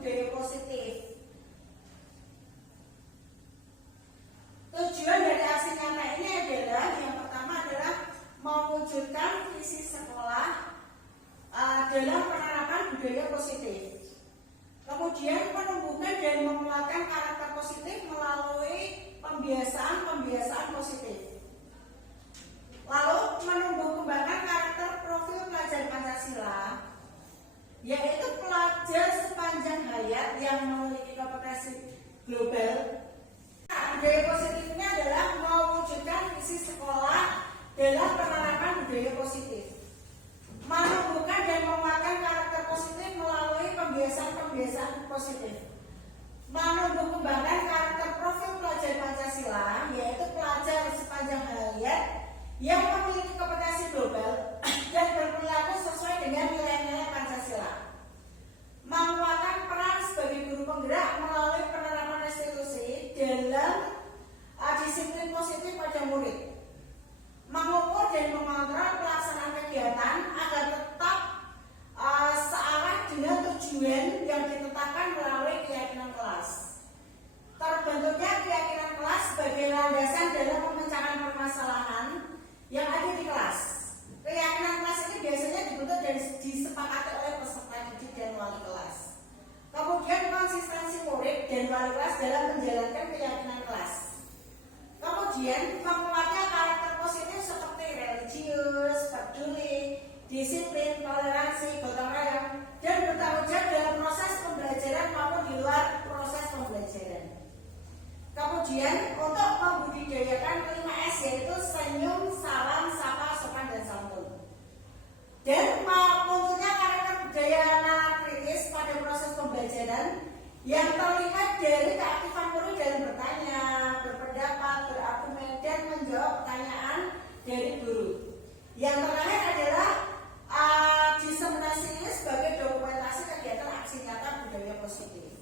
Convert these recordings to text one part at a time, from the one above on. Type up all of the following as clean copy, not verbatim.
budaya positif. Tujuan dari aksi nyata ini adalah yang pertama adalah mewujudkan visi sekolah dalam penerapan budaya positif. Kemudian menumbuhkan dan menguatkan karakter positif melalui pembiasaan positif. Lalu menumbuh kembangkan karakter profil pelajar Pancasila, yaitu pelajar sepanjang hayat yang memiliki kompetensi global. Budaya positifnya adalah mewujudkan visi sekolah dalam penerapan budaya positif, menumbuhkan dan menguatkan karakter positif melalui pembiasaan positif, menumbuh kembangkan karakter profil pelajar Pancasila, yaitu pelajar sepanjang hayat yang memiliki kompetensi global dan berperilaku sesuai dengan nilai-nilai Pancasila, menguatkan peran sebagai guru penggerak melalui penerapan restitusi dalam disiplin positif pada murid, mengukur dan mengontrol pelaksanaan kegiatan agar tetap searah dengan tujuan yang ditetapkan melalui keyakinan kelas. Terbentuknya keyakinan kelas sebagai landasan dalam memecahkan permasalahan yang ada di kelas. Keyakinan kelas ini biasanya dibentuk dan disepakati oleh peserta didik dan wali kelas. Kemudian konsistensi murid dan wali kelas dalam menjalankan keyakinan kelas. Kemudian menguatnya karakter positif seperti religius, peduli, disiplin, toleransi, gotong royong, dan bertanggung jawab dalam proses pembelajaran maupun di luar proses pembelajaran. Kemudian untuk membudidayakan 5S, yaitu senyum, salam, sapa, sopan, dan santun. Dan munculnya karakter budaya nalar kritis pada proses pembelajaran yang terlihat dari keaktifan murid dalam bertanya, berpendapat, berargumen, dan menjawab pertanyaan dari guru. Yang terakhir adalah diseminasi ini sebagai dokumentasi kegiatan aksi nyata budaya positif.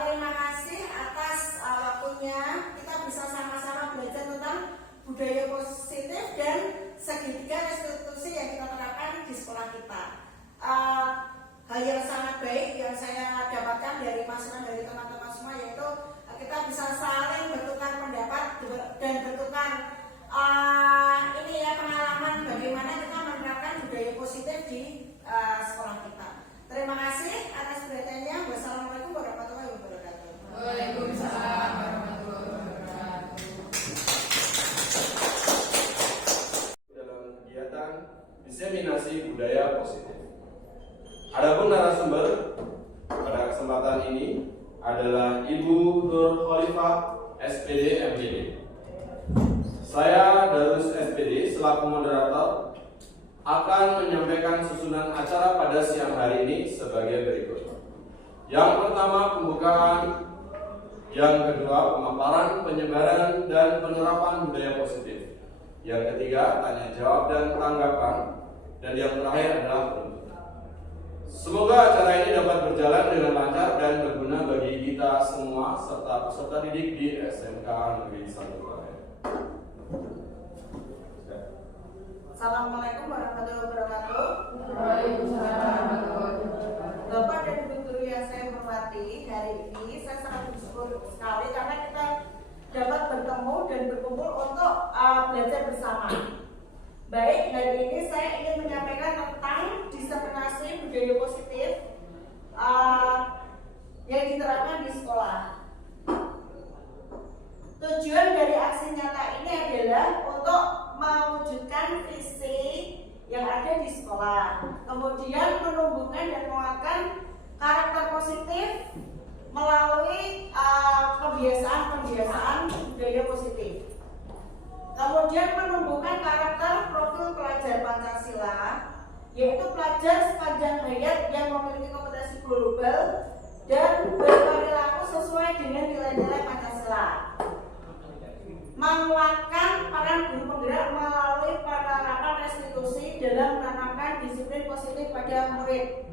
Terima kasih atas waktunya. Kita bisa sama-sama belajar tentang budaya positif dan segitiga restitusi yang kita terapkan di sekolah kita. Hal yang sangat baik yang saya dapatkan dari masukan dari teman-teman semua, yaitu kita bisa saling bertukar pendapat dan bertukar pengalaman bagaimana kita menerapkan budaya positif di sekolah kita. Terima kasih atas perhatiannya. Wassalamualaikum warahmatullahi wabarakatuh. Waalaikumsalam warahmatullahi wabarakatuh. Dalam kegiatan diseminasi budaya positif. Adapun narasumber pada kesempatan ini adalah Ibu Nur Khalifah, SPD MPD. Saya Darus SPD selaku moderator akan menyampaikan susunan acara pada siang hari ini sebagai berikut. Yang pertama pembukaan, yang kedua pemaparan, penyebaran, dan penerapan budaya positif. Yang ketiga tanya jawab dan tanggapan, dan yang terakhir adalah penuntutan. Semoga acara ini dapat berjalan dengan lancar dan berguna bagi kita semua serta peserta didik di SMK Negeri 1 Klaten. Assalamualaikum warahmatullahi wabarakatuh. Waalaikumsalam warahmatullahi wabarakatuh. Bapak dan Ibu guru yang saya hormati, hari ini saya sangat bersyukur sekali karena kita dapat bertemu dan berkumpul untuk belajar bersama. Baik, hari ini saya ingin menyampaikan tentang diseminasi budaya positif yang diterapkan di sekolah. Tujuan dari aksi nyata ini adalah untuk mewujudkan visi yang ada di sekolah, kemudian menumbuhkan dan menguatkan karakter positif melalui pembiasaan budaya positif, kemudian menumbuhkan karakter profil pelajar Pancasila, yaitu pelajar sepanjang hayat yang memiliki kompetensi global dan berperilaku sesuai dengan nilai-nilai Pancasila, menguatkan peran guru penggerak melalui penerapan restitusi dalam menanamkan disiplin positif pada murid,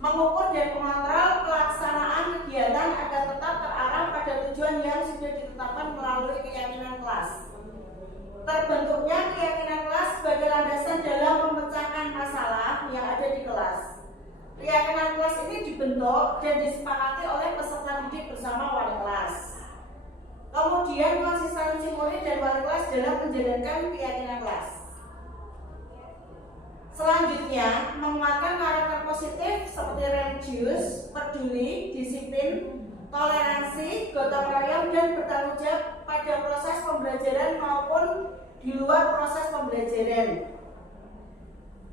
mengukur dan mengontrol pelaksanaan kegiatan agar tetap terarah pada tujuan yang sudah ditetapkan melalui keyakinan kelas. Terbentuknya keyakinan kelas sebagai landasan dalam memecahkan masalah yang ada di kelas, keyakinan kelas ini dibentuk dan disepakati oleh peserta didik bersama wali kelas. Kemudian konsistensi murid dan wali kelas dalam menjalankan keyakinan kelas. Selanjutnya, menguatkan karakter positif seperti religius, peduli, disiplin, toleransi, gotong royong, dan bertanggung jawab pada proses pembelajaran maupun di luar proses pembelajaran.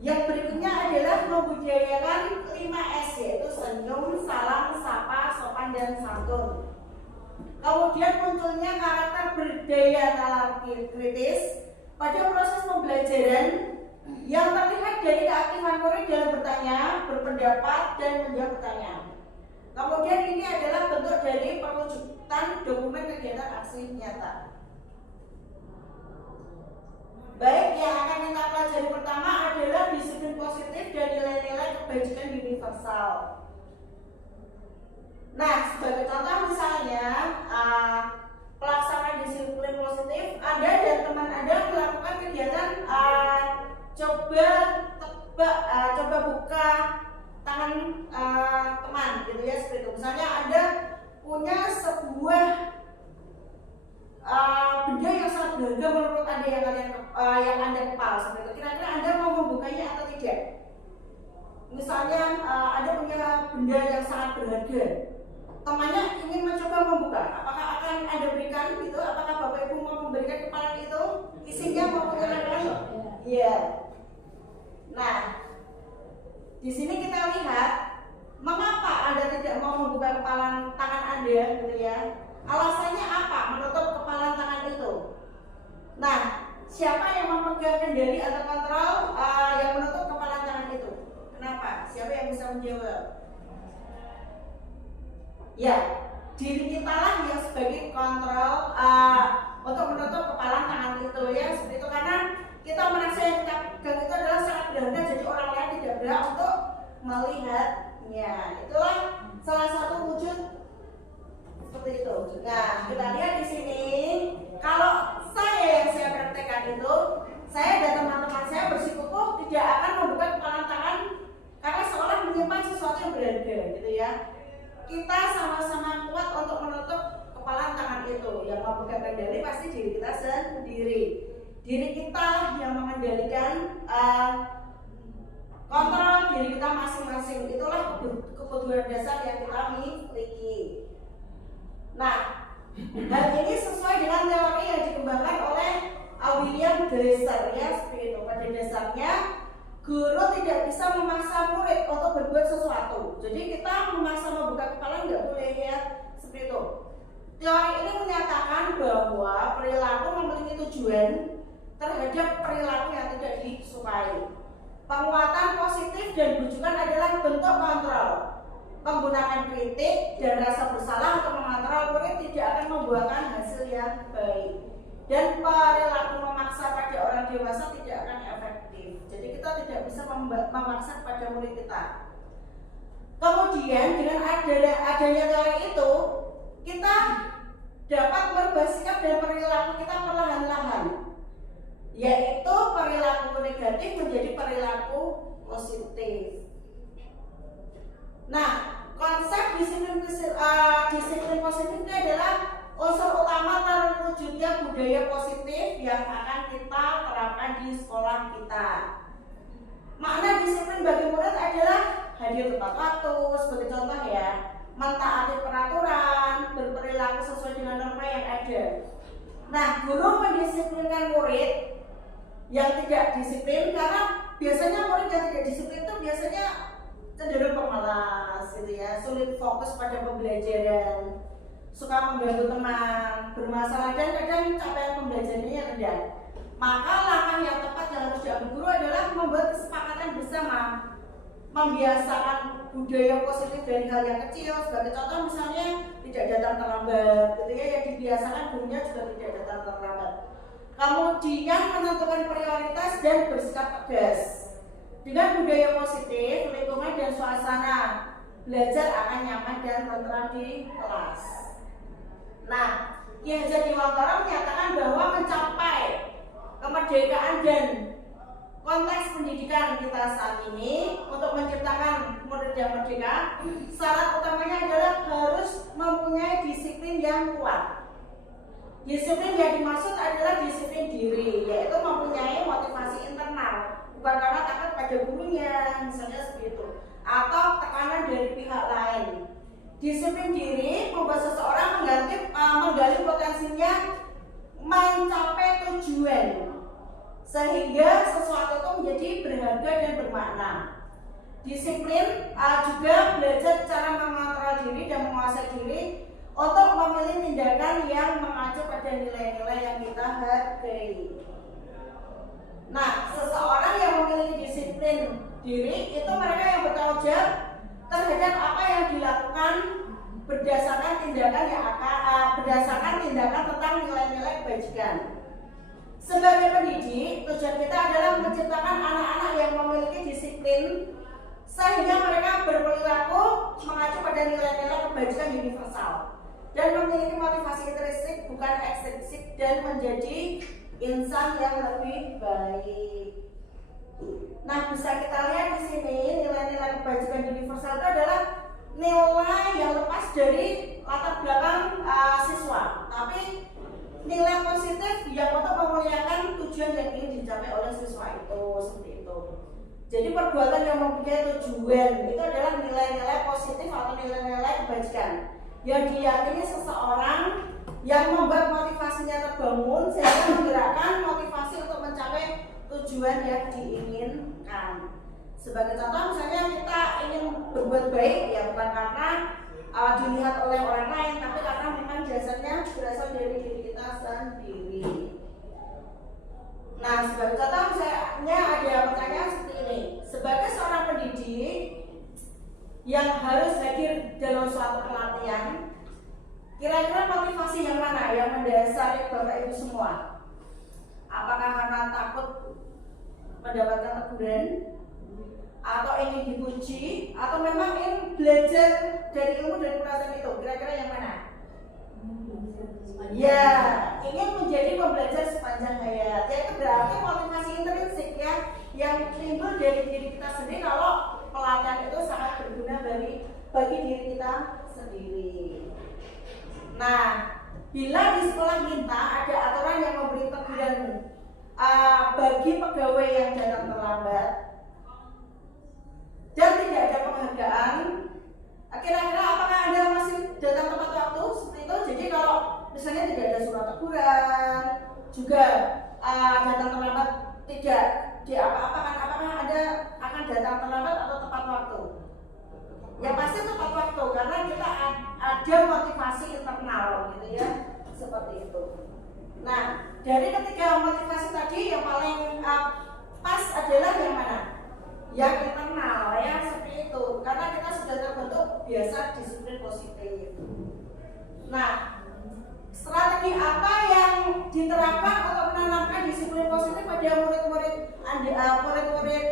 Yang berikutnya adalah membudidayakan 5S, yaitu senyum, salam, sapa, sopan, dan santun. Kemudian munculnya karakter berdaya nalar kritis pada proses pembelajaran yang terlihat dari keaktifan murid dalam bertanya, berpendapat, dan menjawab pertanyaan. Kemudian ini adalah bentuk dari perwujudan dokumen kegiatan aksi nyata. Baik, yang akan kita pelajari pertama adalah disiplin positif dan nilai-nilai kebajikan universal. Nah, sebagai contoh misalnya pelaksanaan disiplin positif, Anda dan teman Anda melakukan kegiatan coba buka tangan teman, gitu ya, seperti itu. Misalnya Anda punya sebuah benda yang sangat berharga menurut Anda yang Anda kepal, seperti itu. Kira-kira Anda mau membukanya atau tidak? Misalnya Anda punya benda yang sangat berharga, temannya ingin mencoba membuka, apakah akan Anda berikan gitu? Apakah Bapak Ibu mau memberikan kepalan itu? Isinya mau menyerahkan? Iya. Nah, di sini kita lihat mengapa Anda tidak mau membuka kepalan tangan Anda, gitu ya? Alasannya apa menutup kepalan tangan itu? Nah, siapa yang memegang kendali atau kontrol yang menutup kepalan tangan itu? Kenapa? Siapa yang bisa menjawab? Ya, diri kita lah yang sebagai kontrol untuk menutup kepalan tangan itu, ya, seperti itu. Karena kita merasa yang kita pegang itu adalah sangat berharga, jadi orang lain tidak berhak untuk melihatnya. Itulah salah satu wujud seperti itu. Nah, kita lihat di sini, kalau saya praktekkan itu, saya dan teman-teman saya bersikukuh tidak akan membuka kepalan tangan karena seolah menyimpan sesuatu yang berharga, gitu ya. Kita sama-sama kuat untuk menutup kepalan tangan itu. Yang memegang kendali pasti diri kita sendiri. Diri kita yang mengendalikan kontrol diri kita masing-masing. Itulah kebutuhan dasar yang kita miliki. Nah, hal ini sesuai dengan teori yang dikembangkan oleh William Glasser, ya, seperti itu. Pada dasarnya, guru tidak bisa memaksa murid untuk berbuat sesuatu. Jadi kita memaksa membuka kepala nggak boleh, ya, seperti itu. Teori ini menyatakan bahwa perilaku memiliki tujuan terhadap perilaku yang tidak disukai. Penguatan positif dan bujukan adalah bentuk kontrol. Menggunakan kritik dan rasa bersalah untuk mengontrol murid tidak akan membuahkan hasil yang baik. Dan perilaku memaksa pada orang dewasa tidak akan efektif. Jadi kita tidak bisa memaksa pada murid kita. Kemudian dengan adanya teori itu, kita dapat merubah sikap dan perilaku kita perlahan-lahan, yaitu perilaku negatif menjadi perilaku positif. Nah, konsep disiplin positif ini adalah unsur utama terwujudnya budaya positif yang akan kita terapkan di sekolah kita. Makna disiplin bagi murid adalah hadir tepat waktu, sebagai contoh, ya, mentaati peraturan, berperilaku sesuai dengan norma yang ada. Nah, guru mendisiplinkan murid yang tidak disiplin, karena biasanya murid yang tidak disiplin itu biasanya cenderung pemalas, gitu ya, sulit fokus pada pembelajaran, suka mengganggu teman, bermasalah, dan kadang capaian pembelajarannya rendah. Maka langkah yang tepat yang harus diambil guru adalah membuat kesepakatan bersama, membiasakan budaya positif dari hal yang kecil. Sebagai contoh misalnya tidak datang terlambat, gitu ya, yang dibiasakan gurunya juga tidak datang terlambat. Kemudian menentukan prioritas dan bersikap tegas. Dengan budaya positif, lingkungan dan suasana belajar akan nyaman dan tentram di kelas. Nah, Ki Hajar Dewantara menyatakan bahwa mencapai kemerdekaan dan konteks pendidikan kita saat ini untuk menciptakan murid yang merdeka, syarat utamanya adalah harus mempunyai disiplin yang kuat. Disiplin yang dimaksud adalah disiplin diri, yaitu mempunyai motivasi internal, bukan karena takut pada gurunya, misalnya seperti itu, atau tekanan dari pihak lain. Disiplin diri membuat seseorang menggali potensinya mencapai tujuan, sehingga sesuatu itu menjadi berharga dan bermakna. Disiplin juga belajar cara mengontrol diri dan menguasai diri untuk memilih tindakan yang mengacu pada nilai-nilai yang kita hargai. Nah, seseorang yang memiliki disiplin diri itu mereka yang bertanggung jawab terhadap apa yang dilakukan berdasarkan tindakan tentang nilai-nilai kebajikan. Sebagai pendidik, tujuan kita adalah menciptakan anak-anak yang memiliki disiplin sehingga mereka berperilaku mengacu pada nilai-nilai kebajikan universal dan memiliki motivasi intrinsik bukan ekstrinsik dan menjadi insan yang lebih baik. Nah, bisa kita lihat di sini nilai-nilai kebajikan universal itu adalah nilai yang lepas dari latar belakang siswa, tapi nilai positif yang untuk memuliakan tujuan yang ingin dicapai oleh siswa itu, seperti itu. Jadi perbuatan yang mempunyai tujuan itu adalah nilai-nilai positif atau nilai-nilai kebajikan yang diyakini seseorang yang membuat motivasinya terbangun sehingga menggerakkan motivasi untuk mencapai tujuan yang diinginkan. Sebagai contoh, misalnya kita ingin berbuat baik, ya bukan karena dilihat oleh orang lain, tapi karena memang dasarnya berasal dari diri kita sendiri. Nah, sebagai contoh misalnya ada pertanyaan seperti ini. Sebagai seorang pendidik yang harus hadir dalam suatu pelatihan, kira-kira motivasi yang mana yang mendasari Bapak Ibu semua? Apakah karena takut mendapatkan teguran, atau ingin dipuji, atau memang ingin belajar dari ilmu dari pelatihan itu? Kira-kira yang mana? Ya, ingin menjadi pembelajar sepanjang hayat. Ya, itu berarti motivasi intrinsik ya, yang timbul dari diri kita sendiri kalau pelatihan itu sangat berguna bagi diri kita sendiri. Nah, bila di sekolah kita ada aturan yang memberi teguran bagi pegawai yang datang terlambat dan tidak ada penghargaan, kira-kira apakah Anda masih datang tepat waktu seperti itu? Jadi kalau misalnya tidak ada surat teguran, juga datang terlambat tidak diapa-apakan, apakah Anda akan datang terlambat atau tepat waktu? Ya pasti tepat waktu, karena kita ada motivasi internal gitu ya, seperti itu. Nah, dari ketiga motivasi tadi yang paling pas adalah yang mana? Yang internal ya, seperti itu, karena kita sudah terbentuk biasa disiplin positif. Nah, strategi apa yang diterapkan untuk menanamkan disiplin positif pada murid-murid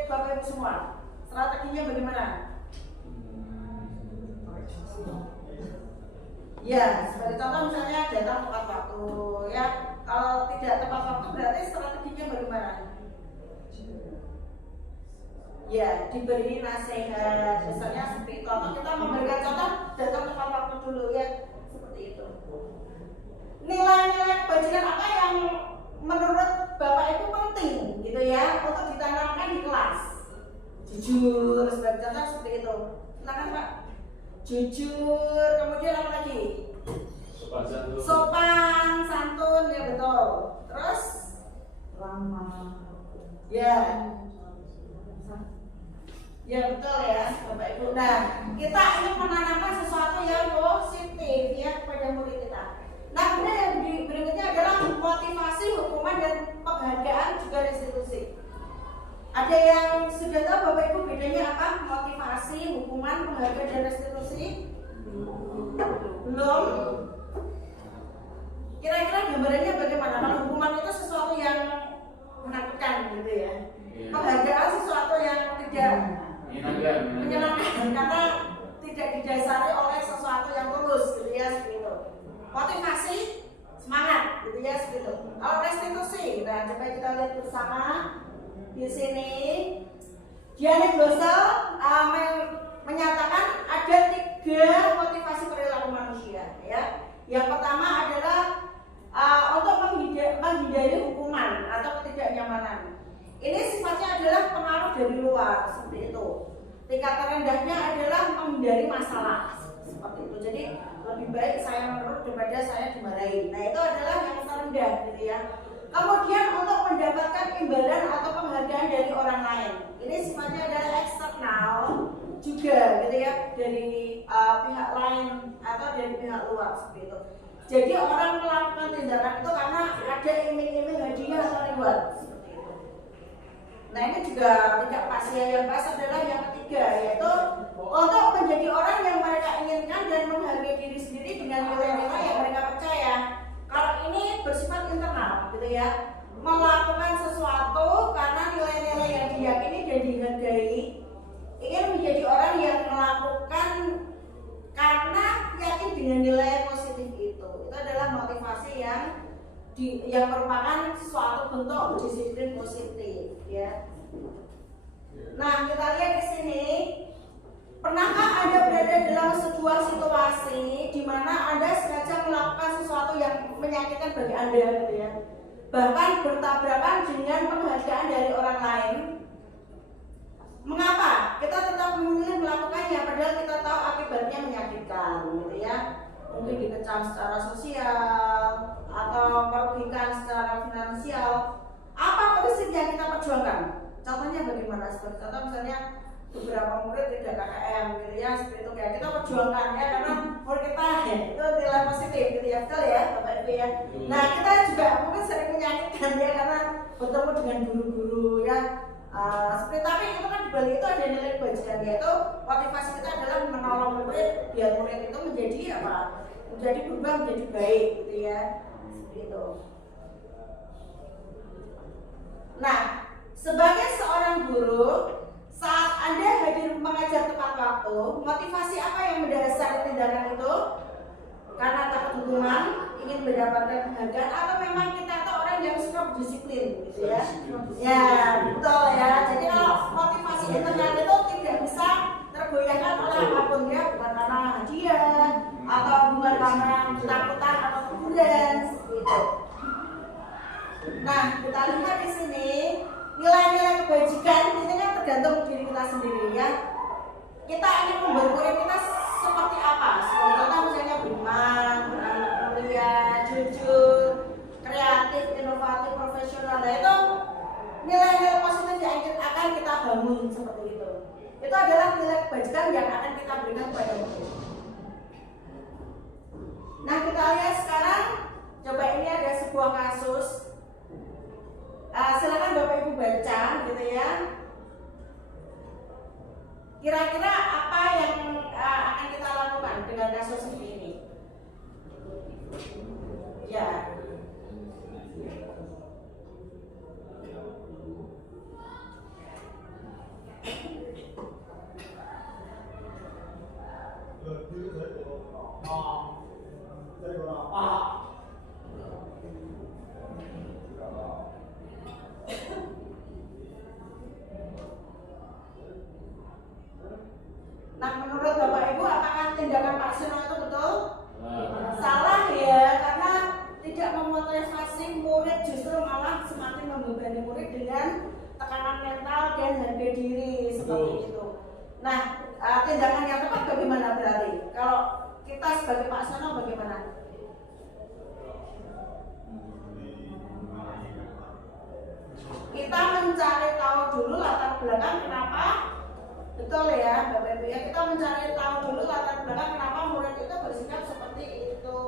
Bapak Ibu semua? Strateginya bagaimana? Ya, sebagai contoh misalnya datang tepat waktu ya. Kalau tidak tepat waktu berarti strateginya bagaimana? Ya, diberi nasihat, misalnya seperti itu. Atau kita memberikan contoh datang tepat waktu dulu ya, seperti itu. Nilai-nilai kebajikan apa yang menurut Bapak Ibu penting gitu ya untuk ditanamkan di kelas? Jujur, sebagai contoh seperti itu. Silakan Pak. Jujur, kemudian apa lagi? Sopan, santun, ya betul. Terus ramah. Ya. Ya betul ya, Bapak Ibu. Nah, kita ingin menanamkan sesuatu yang positif ya kepada murid kita. Nah, kemudian yang berikutnya adalah motivasi, hukuman, dan penghargaan juga restitusi. Ada yang sudah tahu Bapak Ibu bedanya apa? Motivasi, hukuman, penghargaan, dan restitusi? Belum? Kira-kira gambarannya bagaimana? Kalau hukuman itu sesuatu yang menakutkan gitu ya. Penghargaan sesuatu yang tidak menyenangkan karena tidak didasari oleh sesuatu yang tulus gitu ya, seperti itu. Motivasi, semangat gitu ya, seperti itu. Kalau restitusi, nah coba kita lihat bersama. di sini Janet Gossel menyatakan ada 3 motivasi perilaku manusia ya. Yang pertama adalah untuk menghindari hukuman atau ketidaknyamanan. Ini sifatnya adalah pengaruh dari luar seperti itu. Tingkat terendahnya adalah menghindari masalah seperti itu. Jadi lebih baik saya menurut daripada saya dimarahin. Nah itu adalah yang terendah gitu ya. Kemudian untuk mendapatkan imbalan atau penghargaan dari orang lain. Ini sifatnya adalah eksternal juga gitu ya, dari pihak lain atau dari pihak luar seperti itu. Jadi orang melakukan tindakan itu karena ada iming-iming hadiah atau reward seperti itu. Nah ini juga tidak pasti. Yang pas adalah yang ketiga, yaitu untuk menjadi orang yang mereka inginkan dan menghargai diri sendiri dengan nilai-nilai yang mereka percaya. Kalau ini bersifat internal gitu ya, melakukan sesuatu karena nilai-nilai yang diyakini dan dihargai, ingin menjadi orang yang melakukan karena yakin dengan nilai positif itu adalah motivasi yang merupakan suatu bentuk disiplin positif ya. Nah kita lihat di sini, pernahkah Anda berada dalam sebuah situasi di mana Anda sengaja melakukan sesuatu yang menyakitkan bagi Anda gitu ya, bahkan bertabrakan dengan penghargaan dari orang lain? Mengapa kita tetap memilih melakukannya padahal kita tahu akibatnya menyakitkan gitu ya? Mungkin dikecam secara sosial atau merugikan secara finansial. Apa prinsip yang kita perjuangkan? Contohnya bagaimana? Seperti contoh misalnya beberapa murid tidak KKM gitu ya, seperti itu kayak kita perjuangkan ya, karena murid kita ya, itu nilai positif gitu ya, betul ya Bapak Ibu ya. Nah kita juga mungkin sering menyakitkan ya karena bertemu dengan guru-guru ya. Seperti tapi itu kan di balik itu ada nilai kebajikan, yaitu motivasi kita adalah menolong murid biar murid itu menjadi apa? Menjadi berubah menjadi baik gitu ya. Seperti itu. Nah, sebagai seorang guru, saat Anda hadir mengajar tepat waktu, motivasi apa yang mendasari tindakan itu? Karena takut hukuman, ingin mendapatkan penghargaan, atau memang kita itu orang yang suka berdisiplin gitu ya? Ya, betul ya. Jadi kalau motivasi internal itu tidak bisa tergoyahkan oleh apapun ya, bukan karena hadiah atau bukan karena ketakutan atau kemudian gitu. Nah, kita lihat di sini nilai-nilai kebajikan ini kan tergantung diri kita sendiri ya. Kita ingin membuat murid kita seperti apa? Seperti contoh misalnya beriman, mulia, jujur, kreatif, inovatif, profesional. Nah itu nilai-nilai positif yang akan kita bangun seperti itu. Itu adalah nilai kebajikan yang akan kita berikan kepada murid. Nah kita lihat sekarang, coba ini ada sebuah kasus. Silakan Bapak Ibu baca gitu ya. Kira-kira apa yang akan kita lakukan dengan kasus seperti ini? Ya. Nah, menurut Bapak Ibu, apakah tindakan Pak Seno itu betul? Salah ya, karena tidak memotivasi murid, justru malah semakin membebani murid dengan tekanan mental dan harga diri seperti itu. Nah, tindakan yang tepat bagaimana berarti? Kalau kita sebagai Pak Seno bagaimana? Kita mencari tahu dulu latar belakang kenapa. Betul ya Bapak Ibu ya, kita mencari tahu dulu latar belakang kenapa murid itu bersikap seperti itu.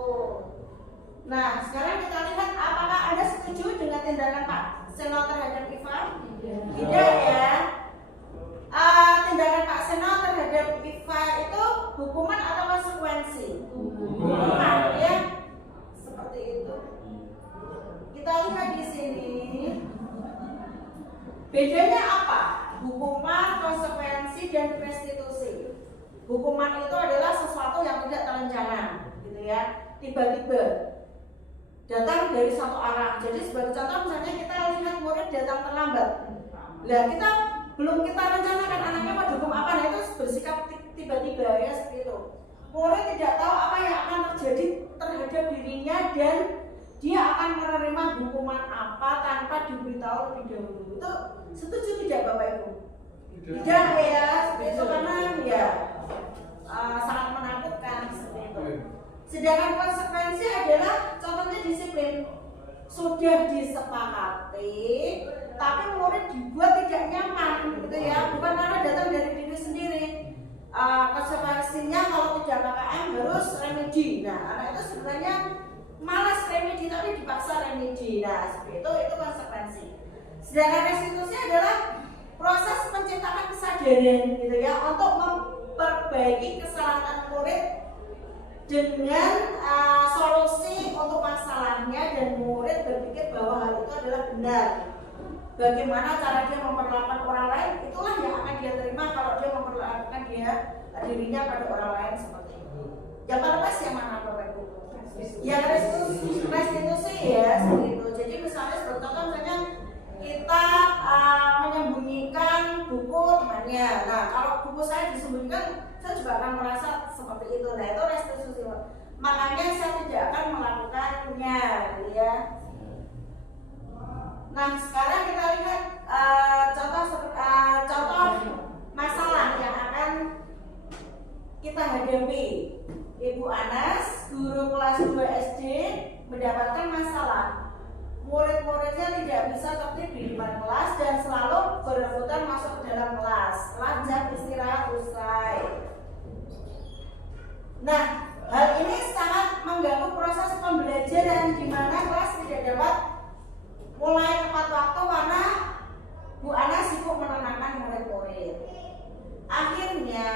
Nah sekarang kita lihat apakah Anda setuju dengan tindakan Pak Seno terhadap Iva? Tidak ya. Tindakan Pak Seno terhadap Iva itu hukuman atau konsekuensi? Hukuman ya, seperti itu. Kita lihat di sini bedanya apa? Hukuman, konsekuensi, dan restitusi. Hukuman itu adalah sesuatu yang tidak terencana, gitu ya, tiba-tiba datang dari satu arah. Jadi sebagai contoh misalnya kita lihat murid datang terlambat, Nah, belum kita rencanakan anaknya mau dihukum apa, nah itu bersikap tiba-tiba ya seperti itu. Murid tidak tahu apa yang akan terjadi terhadap dirinya dan dia akan menerima hukuman apa tanpa diberitahu lebih dahulu. Itu setuju tidak Bapak Ibu? Tidak ya, seperti itu karena ya sangat menakutkan seperti itu. Sedangkan konsekuensi adalah contohnya disiplin. Sudah disepakati, tapi murid dibuat tidak nyaman, gitu ya. Bukan karena datang dari diri sendiri. Konsekuensinya kalau tidak KKM harus remedi. Nah, anak itu sebenarnya malas remedi tapi dipaksa remedi. Nah, seperti itu konsekuensi. Sedangkan restitusi adalah proses penciptaan kesadaran, gitu ya, untuk memperbaiki kesalahan murid dengan solusi untuk masalahnya dan murid berpikir bahwa hal itu adalah benar. Bagaimana cara dia memperlakukan orang lain, itulah yang akan dia terima kalau dia memperlakukan dirinya pada orang lain seperti itu. Yang lepas yang mana Bapak Ibu? Yang restitusi ya seperti itu. Jadi misalnya contoh misalnya kita menyembunyikan buku temannya. Nah, kalau buku saya disembunyikan, saya juga akan merasa seperti itu. Nah, itu restitusi. Makanya saya tidak akan melakukannya, gitu ya. Nah, sekarang kita lihat contoh masalah yang akan kita hadapi. Ibu Anas, guru kelas 2 SD, mendapatkan masalah. Murid-muridnya tidak bisa tertib di depan kelas dan selalu berebutan masuk ke dalam kelas setelah jam istirahat usai. Nah, hal ini sangat mengganggu proses pembelajaran di mana kelas tidak dapat mulai tepat waktu karena Bu Ana sibuk menenangkan murid-murid. Akhirnya,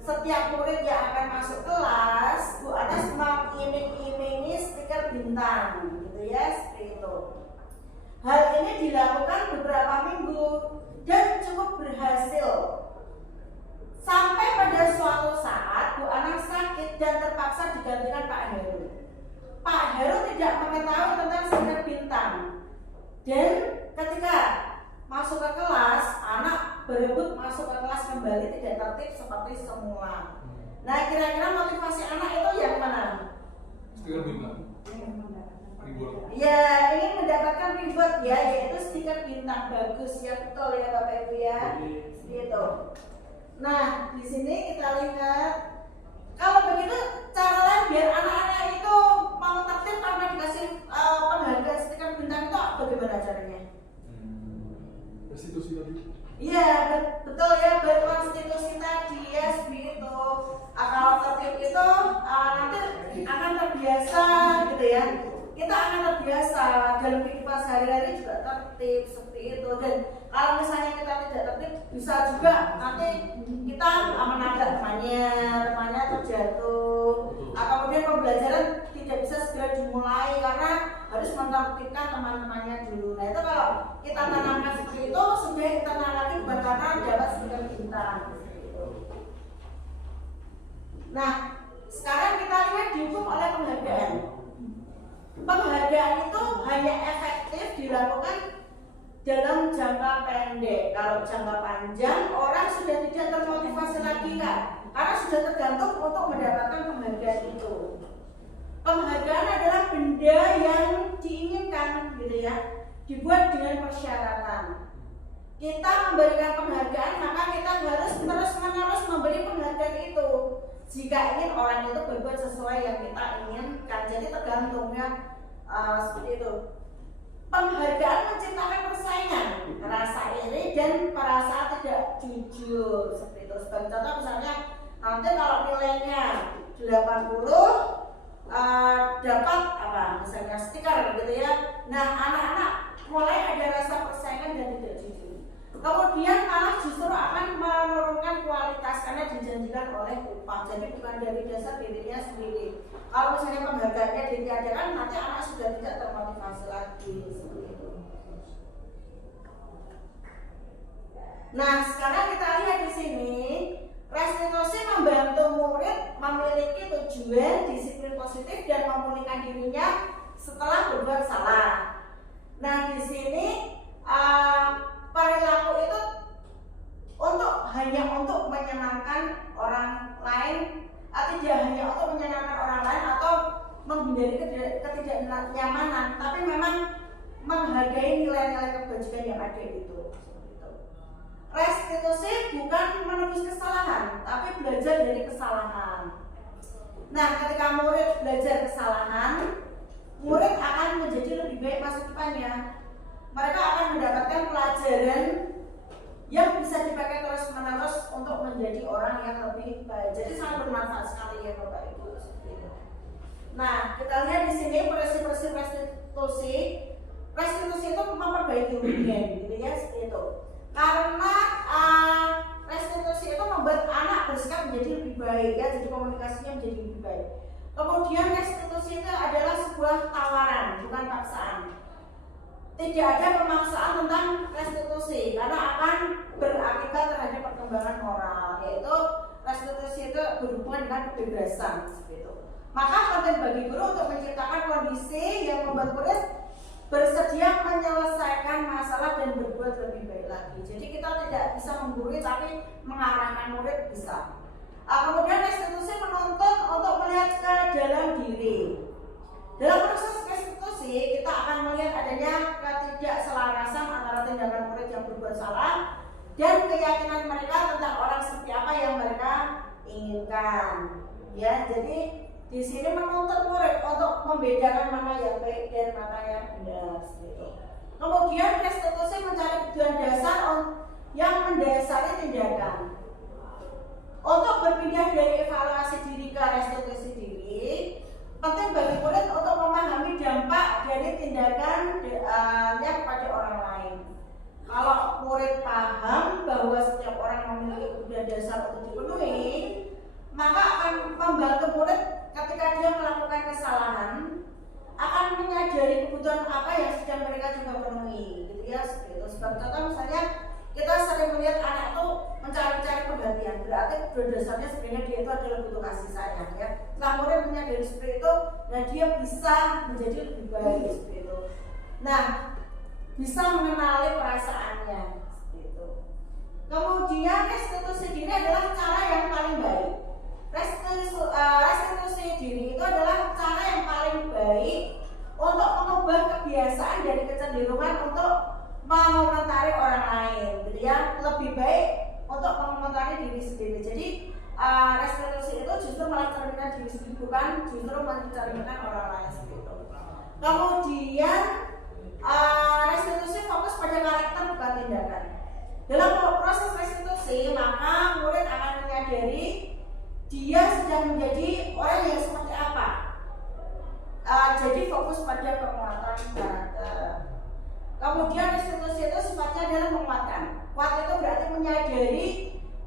setiap murid yang akan masuk kelas, Bu Ana mengiming-imingi stiker bintang, gitu ya, seperti itu. Hal ini dilakukan beberapa minggu dan cukup berhasil. Sampai pada suatu saat Bu Anang sakit dan terpaksa digantikan Pak Heru. Pak Heru tidak mengetahui tentang stiker bintang. Dan ketika masuk ke kelas, anak berebut masuk ke kelas kembali tidak tertib seperti semula. Nah, kira-kira motivasi anak itu yang mana? Stiker bintang. Ya, ingin mendapatkan reward ya, yaitu stiker bintang. Bagus ya, betul ya Bapak Ibu ya. Seperti itu. Nah, di sini kita lihat kalau begitu cara lain biar anak-anak itu mau tertib tanpa dikasih penghargaan stiker bintang itu bagaimana caranya? Restitusi tadi. Iya, betul ya, berkonstitusi tadi ya, seperti itu. Kalau tertib itu nanti akan terbiasa gitu ya. Kita akan terbiasa dalam kehidupan sehari-hari juga tertib seperti itu. Dan kalau misalnya kita tidak tertib, bisa juga nanti kita menabrak temannya terjatuh. Kemudian pembelajaran tidak bisa segera dimulai karena harus menertibkan teman-temannya dulu. Nah, itu kalau kita tanamkan seperti itu, sudah kita tanamkan bukan karena dapat stiker bintang. Nah, sekarang kita lihat dihukum oleh penghargaan. Penghargaan itu hanya efektif dilakukan dalam jangka pendek. Kalau jangka panjang, orang sudah tidak termotivasi lagi kan, karena sudah tergantung untuk mendapatkan penghargaan itu. Penghargaan adalah benda yang diinginkan, gitu ya, dibuat dengan persyaratan. Kita memberikan penghargaan, maka kita harus terus-menerus memberi penghargaan itu. Jika ingin orang itu berbuat sesuai yang kita inginkan, jadi tergantungnya seperti itu. Penghargaan menciptakan persaingan, rasa iri dan perasaan tidak jujur seperti itu. Sebagai contoh misalnya nanti kalau nilainya 80 dapat apa misalnya stiker gitu ya. Nah, anak-anak mulai ada rasa persaingan dan tidak jujur. Kemudian malah justru akan menurunkan kualitas karena dijanjikan oleh upah. Jadi bukan dari dasar dirinya sendiri. Kalau misalnya penghargaannya ditiadakan, nanti anak sudah tidak termotivasi lagi seperti itu. Nah, sekarang kita lihat di sini, restitusi membantu murid memiliki tujuan disiplin positif dan memulihkan dirinya setelah berbuat salah. Nah, di sini perilaku hanya untuk menyenangkan orang lain, tidak hanya untuk menyenangkan orang lain atau menghindari ketidaknyamanan, tapi memang menghargai nilai-nilai kebajikan yang ada itu. Restitusi bukan menebus kesalahan, tapi belajar dari kesalahan. Nah, ketika murid belajar kesalahan, murid akan menjadi lebih baik masa depannya. Mereka akan mendapatkan pelajaran yang bisa dipakai terus-menerus untuk menjadi orang yang lebih baik. Jadi sangat bermanfaat sekali ya Bapak Ibu. Nah, kita lihat di sini prinsip-prinsip restitusi. Restitusi itu memperbaiki hubungan, gitu ya, seperti itu. Karena restitusi itu membuat anak bersikap menjadi lebih baik, ya, jadi komunikasinya menjadi lebih baik. Kemudian restitusi itu adalah sebuah tawaran, bukan paksaan. Tidak ada pemaksaan tentang restitusi karena akan berakibat terhadap perkembangan moral, yaitu restitusi itu berhubungan dengan kebebasan, seperti itu. Maka penting bagi guru untuk menciptakan kondisi yang membuat murid bersedia menyelesaikan masalah dan berbuat lebih baik lagi. Jadi kita tidak bisa menggurui tapi mengarahkan murid bisa. Kemudian restitusi menuntut untuk melihat ke dalam diri. Dalam proses restitusi kita akan melihat adanya ketidakselarasan antara tindakan murid yang berbuat salah dan keyakinan mereka tentang orang seperti apa yang mereka inginkan. Ya, jadi di sini menuntut murid untuk membedakan mana yang baik dan mana yang benar. Kemudian restitusi mencari tujuan dasar yang mendasari tindakan. Untuk berpindah dari evaluasi diri ke restitusi diri, penting bagi murid untuk memahami dampak dari tindakannya kepada orang lain. Kalau murid paham bahwa setiap orang memiliki kebutuhan dasar untuk dipenuhi, maka akan membantu murid ketika dia melakukan kesalahan akan menyadari kebutuhan apa yang sedang mereka juga penuhi, gitu ya. Seperti itu. Sebagai contoh misalnya kita sering melihat anak itu mencari-cari perhatian, berarti dasarnya sebenarnya dia itu adalah butuh kasih sayang, ya. Setelah murid menyadari seperti itu, dan dia bisa menjadi lebih baik, seperti itu. Nah, bisa mengenali perasaannya, seperti itu. Kemudian restitusi diri adalah cara yang paling baik. Restitusi diri itu adalah cara yang paling baik untuk mengubah kebiasaan dari kecenderungan untuk mengomentari orang lain, gitu ya. Lebih baik untuk mengomentari diri sendiri. Jadi restitusi itu justru malah mencerminkan diri sendiri, bukan justru mencerminkan orang lain, seperti itu. Kemudian restitusi fokus pada karakter bukan tindakan. Dalam proses restitusi maka murid akan menyadari dia sedang menjadi orang yang seperti apa. Jadi fokus pada penguatan karakter. Kemudian restitusi itu sifatnya adalah menguatkan. Kuat itu berarti menyadari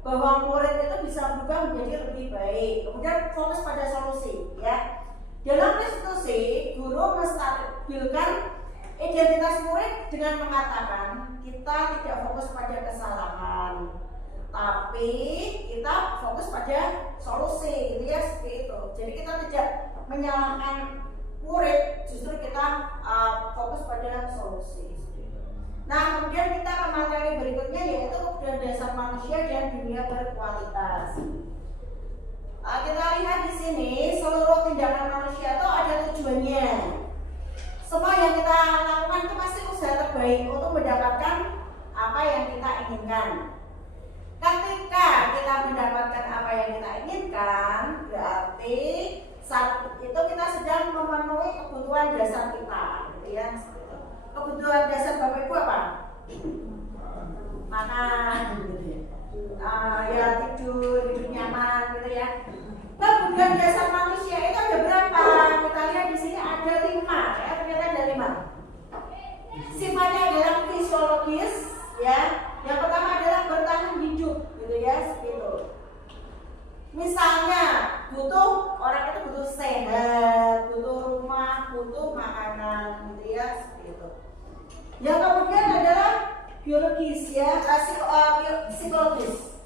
bahwa murid itu bisa berubah menjadi lebih baik. Kemudian fokus pada solusi, ya. Dalam restitusi, guru menstabilkan identitas murid dengan mengatakan kita tidak fokus pada kesalahan, tapi kita fokus pada solusi, gitu ya, seperti itu. Jadi kita tidak menyalahkan murid, justru kita fokus pada solusi. Nah, kemudian kita ke materi berikutnya yaitu kebutuhan dasar manusia dan dunia berkualitas. Kita lihat di sini seluruh tindakan manusia itu ada tujuannya. Semua yang kita lakukan itu pasti usaha terbaik untuk mendapatkan apa yang kita inginkan. Ketika kita mendapatkan apa yang kita inginkan, berarti saat itu kita sedang memenuhi kebutuhan dasar kita, gitu ya. Kebutuhan dasar Bapak Ibu apa? Makan, ya tidur nyaman, gitu ya. Kebutuhan dasar manusia itu ada berapa? Kita lihat di sini ada 5, ya, ternyata ada 5. Sifatnya adalah fisiologis, ya. Yang pertama adalah bertahan hidup, gitu ya, seperti itu. Misalnya orang itu butuh sehat, butuh rumah, butuh makanan, gitu ya, seperti itu. Yang kemudian adalah biologis, ya, psikologis.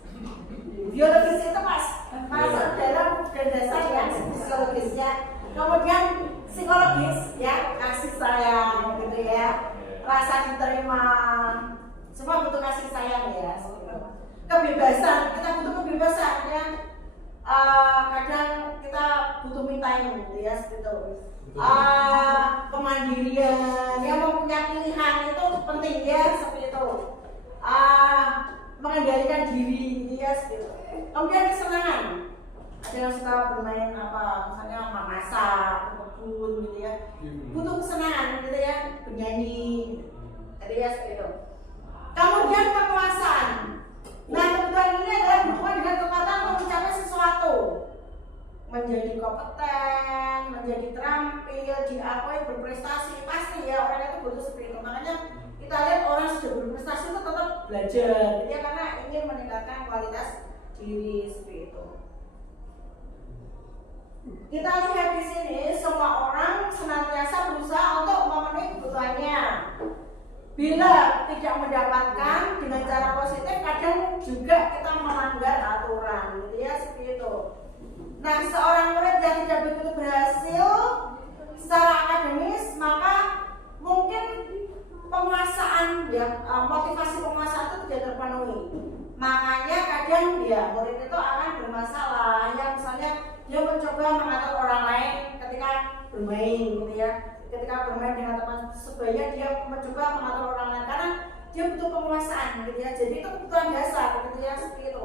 Biologis itu masuk dalam dasar yang fisiologis, ya. Kemudian psikologis, ya, kasih sayang, gitu ya, rasa diterima, semua butuh kasih sayang, ya. kebebasan, kita butuh kebebasan ya. Kadang kita butuh me time gitu ya, seperti itu. Kemandirian, yang mempunyai pilihan itu penting ya, seperti itu. Mengendalikan diri gitu ya, seperti itu. Kemudian kesenangan, ada yang suka bermain misalnya memasak, berkebun gitu ya, butuh kesenangan gitu ya, bernyanyi gitu ya, seperti itu. Kemudian kekuasaan. Nah, kebutuhan ini adalah berhubungan dengan kekuatan untuk mencapai sesuatu, menjadi kompeten, menjadi terampil, diakui, berprestasi. Pasti ya orang itu butuh seperti itu. Makanya kita lihat orang sudah berprestasi itu tetap belajar, gitu ya, karena ingin meningkatkan kualitas diri seperti itu. Kita lihat di sini semua orang senantiasa berusaha untuk memenuhi kebutuhannya. Bila tidak mendapatkan dengan cara positif, kadang juga kita melanggar aturan, gitu ya, seperti itu. Nah, seorang murid yang tidak begitu berhasil secara akademis, maka mungkin penguasaan ya, motivasi penguasaan itu tidak terpenuhi. Makanya kadang ya murid itu akan bermasalah, yang misalnya dia mencoba mengatur orang lain ketika bermain, gitu ya. Ketika bermain dengan teman sebaya, dia mencoba mengatur orang lain karena dia butuh penguasaan, gitu ya. Jadi itu kebutuhan dasar, gitu ya, seperti itu.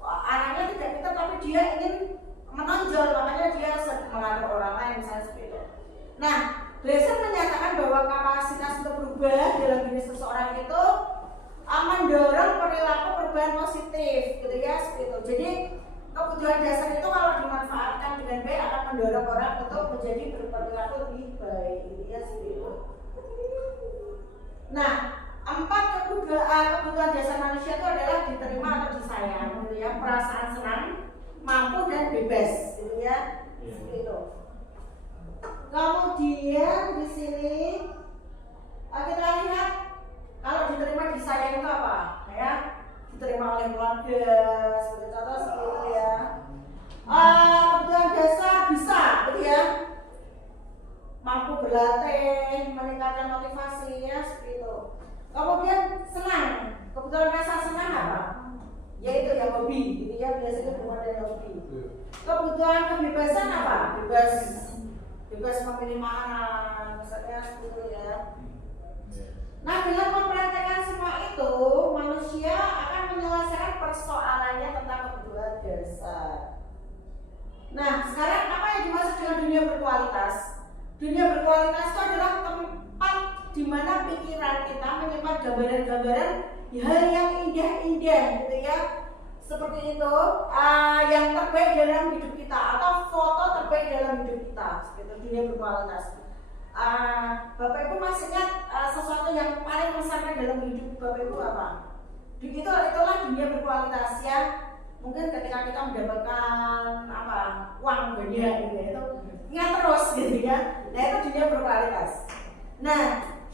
Anaknya tidak pintar tapi dia ingin menonjol, makanya dia sering mengatur orang lain, misalnya seperti itu. Nah, Blazer menyatakan bahwa kapasitas untuk berubah dalam diri seseorang itu mendorong perilaku perubahan positif, gitu ya, seperti itu. Jadi kebutuhan dasar itu kalau dimanfaatkan dengan baik akan mendorong orang untuk menjadi berperilaku lebih baik, gitu ya, seperti itu. Nah, 4 kebutuhan dasar manusia itu adalah diterima atau disayang, gitu ya, perasaan senang, mampu dan bebas, gitu ya, seperti itu. Kemudian di sini kita lihat kalau diterima disayang itu apa, ya? Diterima oleh keluarga, seperti contoh seperti itu ya. Kebutuhan dasar bisa, gitu ya, mampu berlatih, meningkatkan motivasi, ya, seperti itu. Kemudian senang, kebutuhan rasa senang apa? Yaitu ya hobi, gitu ya, biasanya bukan dari hobi. Kebutuhan kebebasan apa? Bebas memilih mana, misalnya seperti itu ya. Nah, dengan mempraktekkan semua itu, manusia akan menyelesaikan persoalannya tentang kebutuhan dasar. Nah, sekarang apa yang dimaksud dengan dunia berkualitas? Dunia berkualitas itu adalah tempat di mana pikiran kita menyimpan gambaran-gambaran hal yang indah-indah, gitu ya. Seperti itu, yang terbaik dalam hidup kita atau foto terbaik dalam hidup kita, seperti itu, dunia berkualitas. Bapak Ibu masih ingat sesuatu yang paling mengesankan dalam hidup Bapak Ibu apa? Itulah dunia berkualitas ya. Mungkin ketika kita mendapatkan uang banyak gitu ya, itu ingat terus gitu ya. Nah, itu dunia berkualitas. Nah,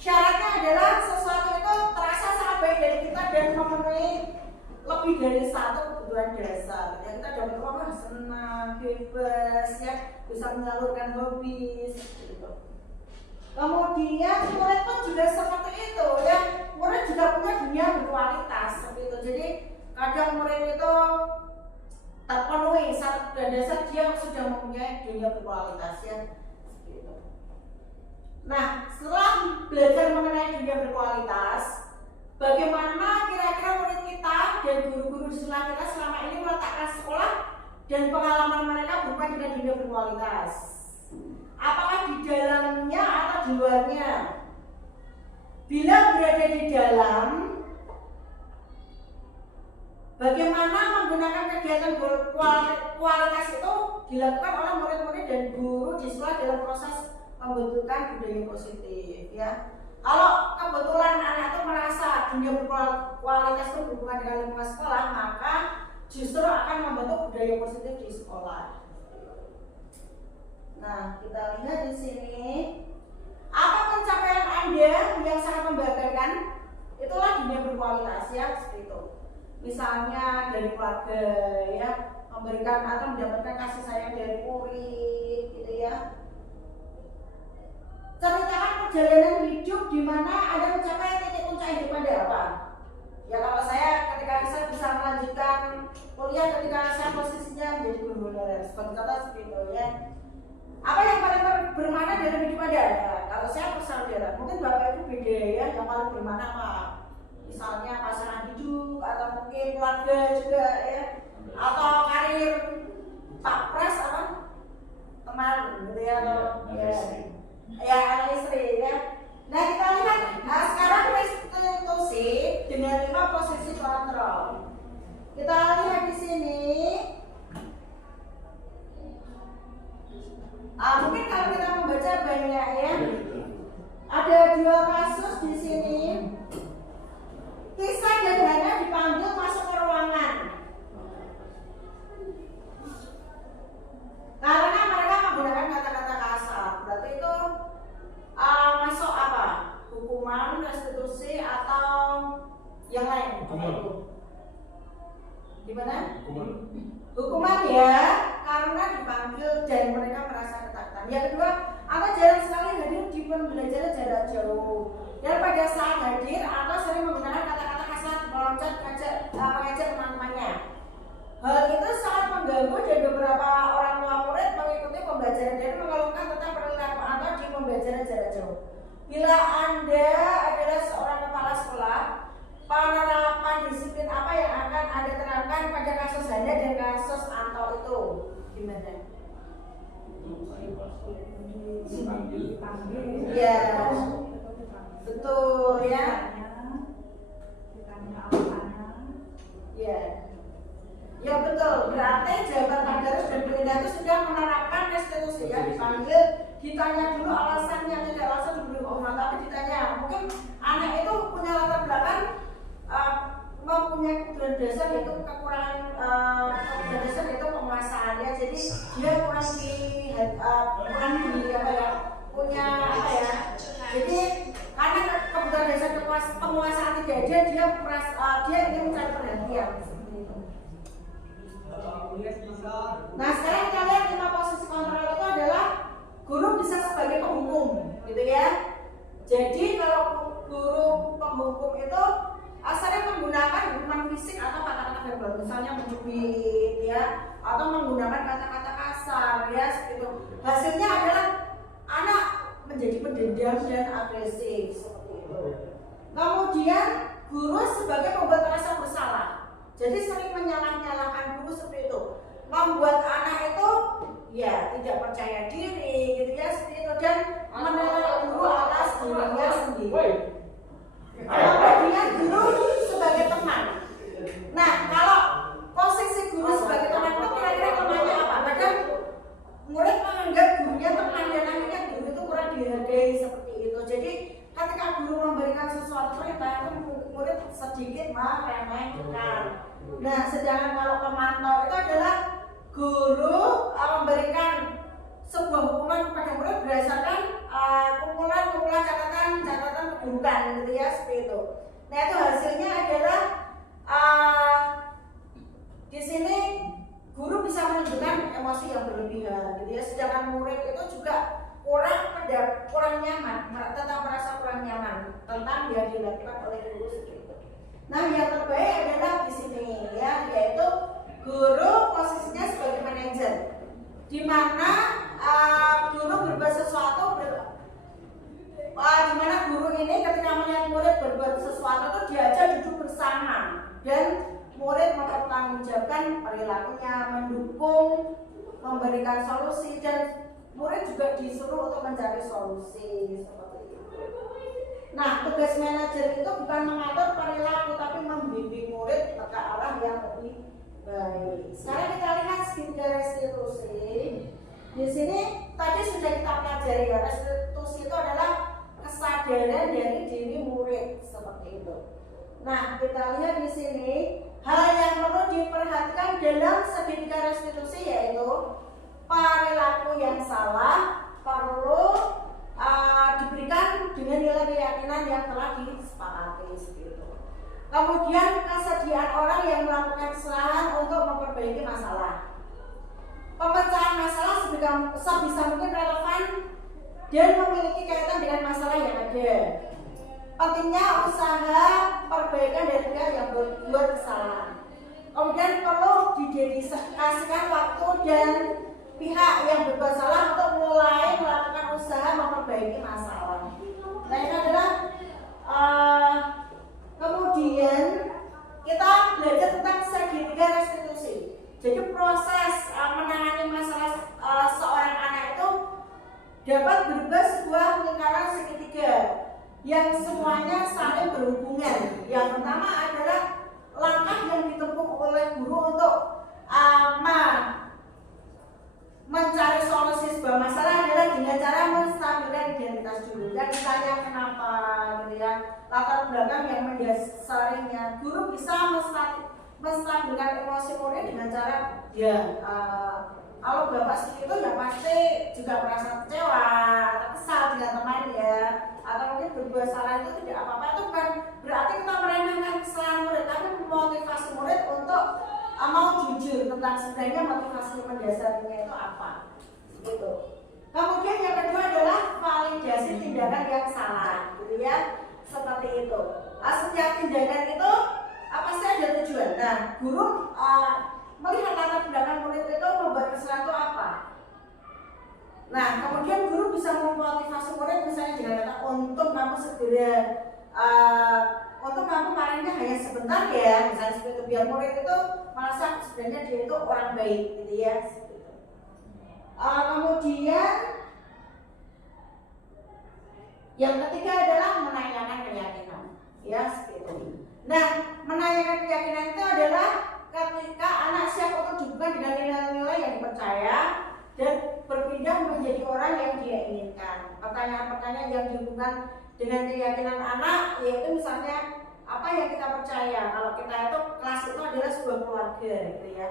syaratnya adalah sesuatu itu terasa sangat baik dari kita dan memenuhi lebih dari satu kebutuhan dasar. Ya, kita dapat uang, senang, bebas ya, bisa menyalurkan hobi seperti itu. Kemudian murid pun juga seperti itu ya, murid juga punya dunia berkualitas seperti itu. Jadi kadang murid itu terpenuhi satu dan dasar, dia sudah mempunyai dunia berkualitas ya, seperti itu. Nah, setelah belajar mengenai dunia berkualitas, bagaimana kira-kira murid kita dan guru-guru di sekolah kita selama ini meletakkan sekolah dan pengalaman mereka berhubungan dengan dunia berkualitas? Apakah di dalamnya atau di luarnya? Bila berada di dalam, bagaimana menggunakan kegiatan berkualitas itu dilakukan oleh murid-murid dan guru di sekolah dalam proses pembentukan budaya positif ya. Kalau kebetulan anak itu merasa dunia berkualitas itu berhubungan dengan lingkungan sekolah, maka justru akan membentuk budaya positif di sekolah. Nah, kita lihat di sini apa pencapaian Anda yang sangat membanggakan? Itulah dunia berkualitas ya, seperti itu. Misalnya dari keluarga ya, memberikan atau mendapatkan kasih sayang dari murid, gitu ya. Ceritakan perjalanan hidup di mana Anda mencapai titik puncak hidup Anda apa? Ya, kalau saya ketika saya bisa melanjutkan sebagai contoh seperti itu ya. Apa yang paling bermakna dalam hidup Anda? Ya, kalau saya persaudaraan, mungkin Bapak Ibu beda ya, yang paling bermakna apa? Misalnya pasangan hidup atau mungkin keluarga juga ya, atau karir Pak Pres apa? Teman gitu ya, atau ya anak istri ya. Nah kita lihat sekarang restitusi dengan 5 posisi kontrol. Kita lihat di sini. Mungkin kalau kita membaca banyak ya, ada 2 kasus di sini. Kisah dan Hana dipanggil masuk ke ruangan karena mereka menggunakan kata-kata kasar. Berarti itu masuk apa? Hukuman, restitusi atau yang lain? Hukuman. Gimana? Hukuman. Hukuman ya, karena dipanggil dan mereka merasa ketakutan. Yang kedua, atau jarang sekali hadir di pembelajaran jarak jauh. Dan pada saat hadir, atau sering menggunakan kata-kata kasar, meloncat, mengajak teman-temannya. Hal itu sangat mengganggu dan beberapa orang tua murid mengikuti pembelajaran dan mengeluhkan tentang perilaku atau di pembelajaran jarak jauh. Bila Anda adalah seorang kepala sekolah, penerapan disiplin apa yang akan Anda terapkan pada kasus Hana dan kasus Anto itu? Gimana? Ya, betul ya. Ya, ya betul. Berarti jawaban Tadarus dan Belinda itu sudah menerapkan restitusi ya, dipanggil, ditanya dulu alasannya, tidak langsung diberi hukuman, tapi ditanya. Mungkin anak itu punya latar belakang mempunyai kebutuhan dasar yaitu kekurangan kebutuhan dasar yaitu penguasaan ya, jadi dia kurang di apa ya, punya apa ya, jadi karena kebutuhan dasar penguasaan tidak ada, dia ingin mencari perhatian seperti itu. Nah sekarang kita lihat 5 posisi kontrol itu adalah guru bisa sebagai penghukum gitu ya. Jadi kalau guru penghukum itu asalnya menggunakan hukuman fisik atau kata-kata verbal, misalnya mencubit ya, atau menggunakan kata-kata kasar ya, seperti itu. Hasilnya adalah anak menjadi pendendam dan agresif seperti itu. Kemudian guru sebagai pembuat rasa bersalah, jadi sering menyalah-nyalahkan guru seperti itu, membuat anak itu ya tidak percaya diri gitu ya, seperti itu, dan menilai guru atas dirinya sendiri. Kemudian guru sebagai teman. Nah, kalau posisi guru sebagai teman itu kira-kira temannya apa? Kadang murid menganggap gurunya teman dan akhirnya guru itu kurang dihargai seperti itu. Jadi ketika guru memberikan sesuatu perintah itu murid sedikit meremehkan. Nah, sedangkan kalau pemantau itu adalah guru memberikan sebuah hukuman kepada murid berdasarkan kumpulan catatan keburukan gitu ya, seperti itu. Nah itu hasilnya adalah di sini guru bisa menunjukkan emosi yang berlebihan gitu ya, sedangkan murid itu juga kurang nyaman, tetap merasa kurang nyaman tentang yang dilakukan oleh guru seperti itu. Nah yang terbaik adalah di sini ya, yaitu guru posisinya sebagai manajer, di mana guru berbuat sesuatu di mana guru ini ketika melihat murid berbuat sesuatu itu diajak duduk bersama dan murid mempertanggungjawabkan perilakunya, mendukung, memberikan solusi, dan murid juga disuruh untuk mencari solusi seperti itu. Nah, tugas manajer itu bukan mengatur perilaku tapi membimbing murid ke arah yang lebih baik. Sekarang kita lihat skill restitusi. Di sini tadi sudah kita pelajari ya, restitusi itu adalah kesadaran dari diri murid seperti itu. Nah, kita lihat di sini hal yang perlu diperhatikan dalam segitiga restitusi yaitu perilaku yang salah perlu diberikan dengan nilai keyakinan yang telah disepakati seperti itu. Kemudian kesediaan orang yang melakukan kesalahan untuk memperbaiki masalah. Pemecahan masalah sebisa mungkin relevan dan memiliki kaitan dengan masalah yang ada. Pentingnya usaha perbaikan dari pihak yang berbuat kesalahan. Kemudian perlu didedikasikan waktu dan pihak yang berbuat salah untuk mulai melakukan usaha memperbaiki masalah. Nah, ini adalah kemudian kita belajar tentang segitiga restitusi. Jadi proses menangani masalah seorang anak itu dapat berubah sebuah lingkaran segitiga yang semuanya saling berhubungan. Yang pertama adalah langkah yang ditempuh oleh guru untuk mencari solusi sebuah masalah adalah dengan cara menstabilkan identitas dulu. Dan ditanya kenapa, gitu ya, latar belakang yang mendasarinya. Guru bisa menstabilkan emosi murid dengan cara kalau bapak seperti itu ya pasti juga merasa kecewa, kesal dengan temannya, atau mungkin berbuat salah itu tidak apa-apa. Itu bukan berarti kita meremehkan kesalahan murid, tapi memotivasi murid untuk mau jujur tentang sebenarnya motivasi mendasarinya itu apa, gitu. Kemudian yang kedua adalah validasi tindakan yang salah, gitu ya, seperti itu. Setiap tindakan itu pasti ada tujuan. Nah, guru melihat latar belakang murid itu membuat kesalahan itu apa. Nah, kemudian guru bisa memotivasi murid misalnya dengan kata untung kamu segera untuk kamu paringnya hanya sebentar ya, misalnya seperti itu, biar murid itu merasa sebenarnya dia itu orang baik, gitu ya. Kemudian yang ketiga adalah menanyakan keyakinan, ya seperti itu. Nah, menanyakan keyakinan itu adalah ketika anak siap untuk dihubungkan dengan nilai-nilai yang dipercaya dan berpindah menjadi orang yang dia inginkan. Pertanyaan-pertanyaan yang dihubungkan dengan keyakinan anak, yaitu misalnya apa yang kita percaya. Kalau kita itu kelas itu adalah sebuah keluarga, gitu ya.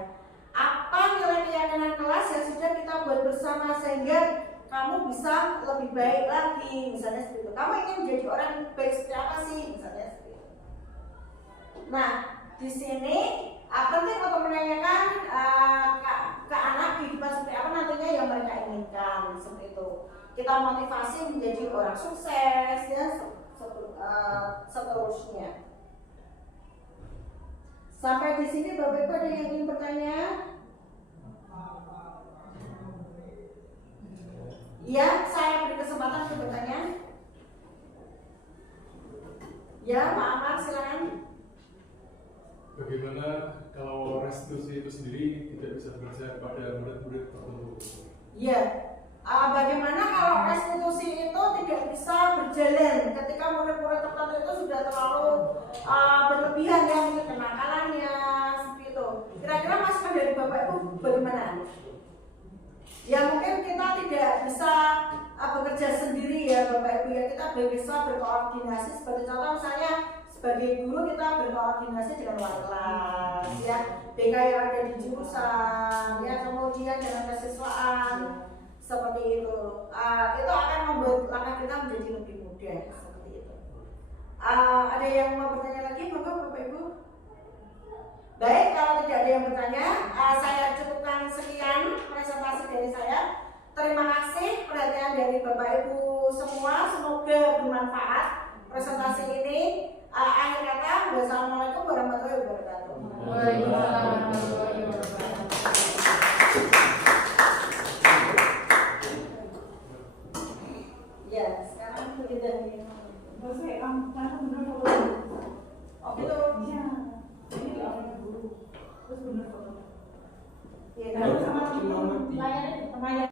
Apa nilai keyakinan kelas yang sudah kita buat bersama sehingga kamu bisa lebih baik lagi, misalnya seperti itu. Kamu ingin menjadi orang yang baik seperti apa sih, misalnya seperti itu. Nah, di sini penting untuk menanyakan ke anak kehidupan seperti apa nantinya yang mereka inginkan, seperti itu. Kita motivasi menjadi orang sukses ya, seterusnya. Sampai di sini Bapak Ibu ada yang ingin bertanya? Ya, saya beri kesempatan untuk bertanya. Ya, Pak Amar silakan. Bagaimana kalau restitusi itu sendiri tidak bisa bekerja pada murid-murid tertentu? Ya, bagaimana kalau restitusi itu tidak bisa berjalan ketika murid-murid tertentu itu sudah terlalu berlebihan ya, mungkin kenakalannya seperti itu. Kira-kira masukan dari Bapak Ibu bagaimana? Ya mungkin kita tidak bisa bekerja sendiri ya Bapak Ibu ya, kita bisa berkoordinasi. Seperti contoh misalnya sebagai guru kita berkoordinasi dengan wali kelas ya, BK yang ada di jurusan ya, kemudian dengan kesiswaan seperti itu. Itu akan membuat langkah kita menjadi lebih mudah seperti itu. Ada yang mau bertanya lagi Bapak Ibu? Baik, kalau tidak ada yang bertanya, saya cukupkan sekian presentasi dari saya. Terima kasih perhatian dari Bapak Ibu semua, semoga bermanfaat presentasi ini. Akhir kata, wassalamualaikum warahmatullahi wabarakatuh. Waalaikumsalam warahmatullahi wabarakatuh. Ya, sekarang kita ini. Oh gitu. Iya. Ini dulu. Terus benar foto. Iya, sama layarnya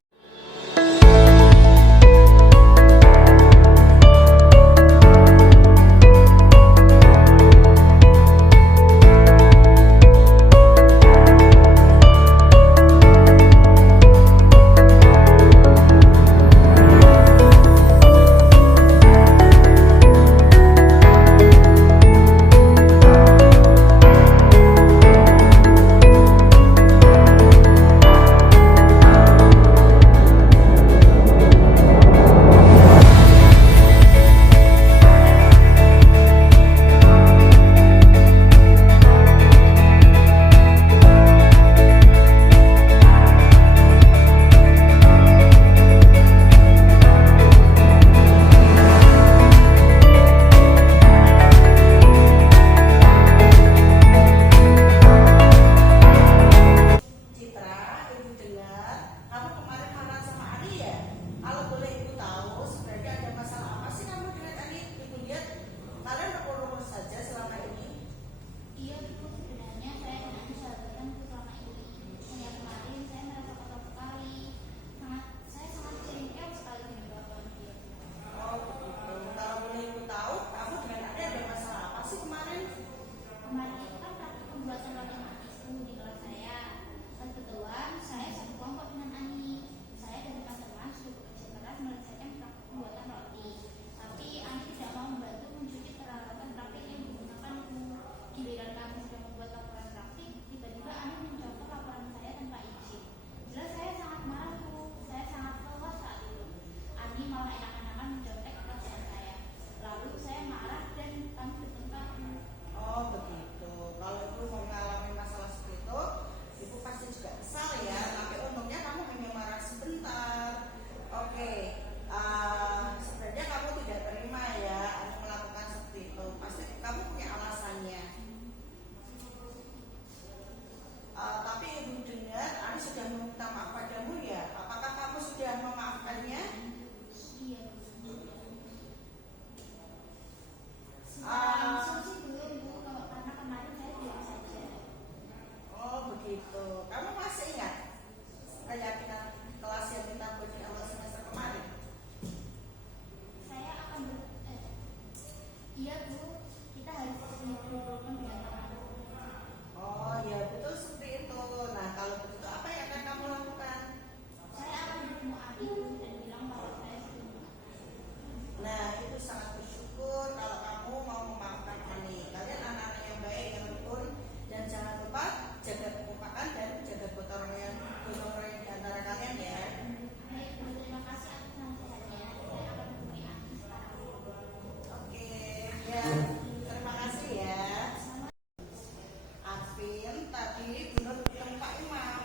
tadi menurut Pak Imam.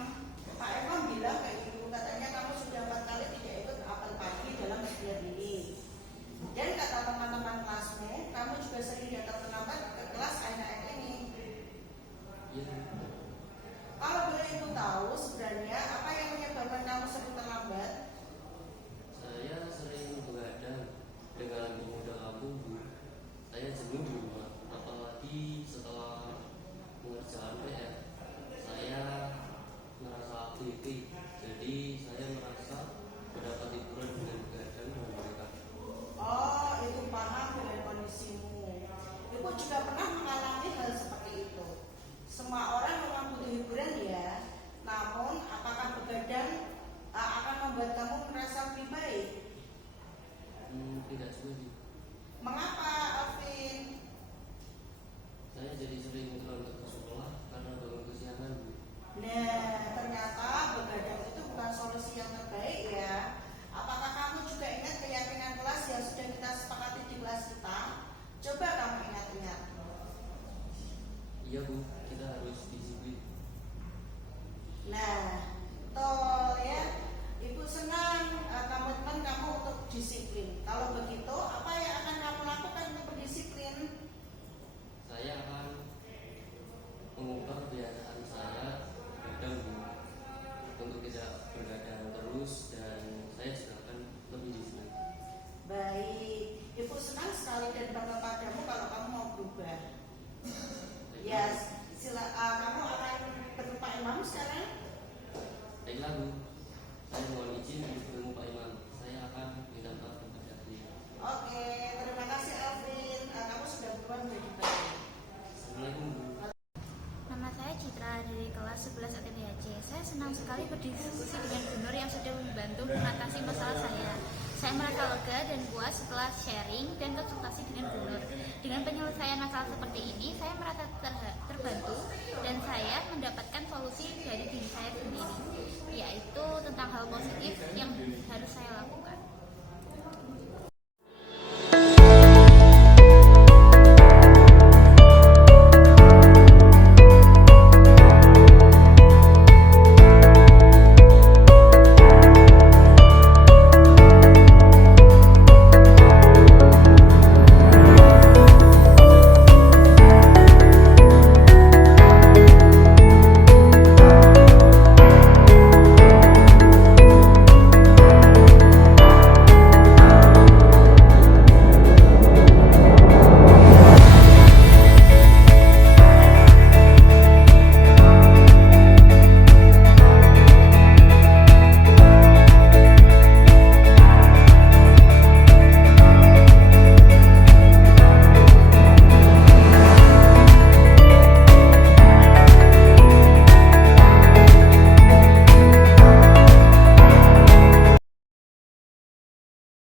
Pak Imam bilang kayak gitu, katanya kamu sudah 4 kali tidak ikut apel pagi dalam sebulan ini. Dan kata teman-teman kelasmu, kamu juga sering datang terlambat ke kelas akhir-akhir ini. Iya. Kalau boleh ibu tahu sebenarnya apa yang menyebabkan kamu sering terlambat? Saya sering begadang dengan pemuda kampung, Bu. Saya jenuh di rumah, apalagi setelah mengerjakan PR. Saya merasa aktif, jadi saya merasa mendapat hiburan dengan begadang dengan mereka. Oh, itu paham dengan kondisimu. Ibu juga pernah mengalami hal seperti itu. Semua orang memang butuh hiburan ya. Namun, apakah begadang akan membuat kamu merasa lebih baik? Tidak juga sih. Mengapa, Alvin? Saya jadi sering terlambat ke sekolah karena bangun kesiangan, Bu. Nah, ternyata begadang itu bukan solusi yang terbaik ya. Apakah kamu juga ingat keyakinan kelas yang sudah kita sepakati di kelas kita? Coba kamu ingat-ingat. Iya, Bu, kita harus disiplin. Nah, tol ya. Ibu senang komitmen kamu untuk disiplin. Kalau begitu, apa yang akan kamu lakukan untuk berdisiplin? Saya akan mengubah kebiasaan saya begadang, Bu, untuk tidak begadang terus, dan saya juga akan lebih disiplin. Baik, Ibu senang sekali dan bangga padamu kalau kamu mau berubah. Ya, kamu akan bertemu Pak Imam sekarang? Baiklah, Bu, saya mohon izin untuk bertemu Pak Imam. Saya akan minta maaf kepada beliau. Oke, terima kasih Alvin. Kamu sudah berubah menjadi baik. Assalamualaikum, Bu. Nama saya Citra dari kelas 11 ATBHC. Saya senang sekali berdiskusi dengan Bu Nur yang sudah membantu mengatasi masalah saya. Saya merasa lega dan puas setelah sharing dan konsultasi dengan Bu Nur. Dengan penyelesaian masalah seperti ini, saya merasa terbantu dan saya mendapatkan solusi dari diri saya sendiri, yaitu tentang hal positif yang harus saya lakukan.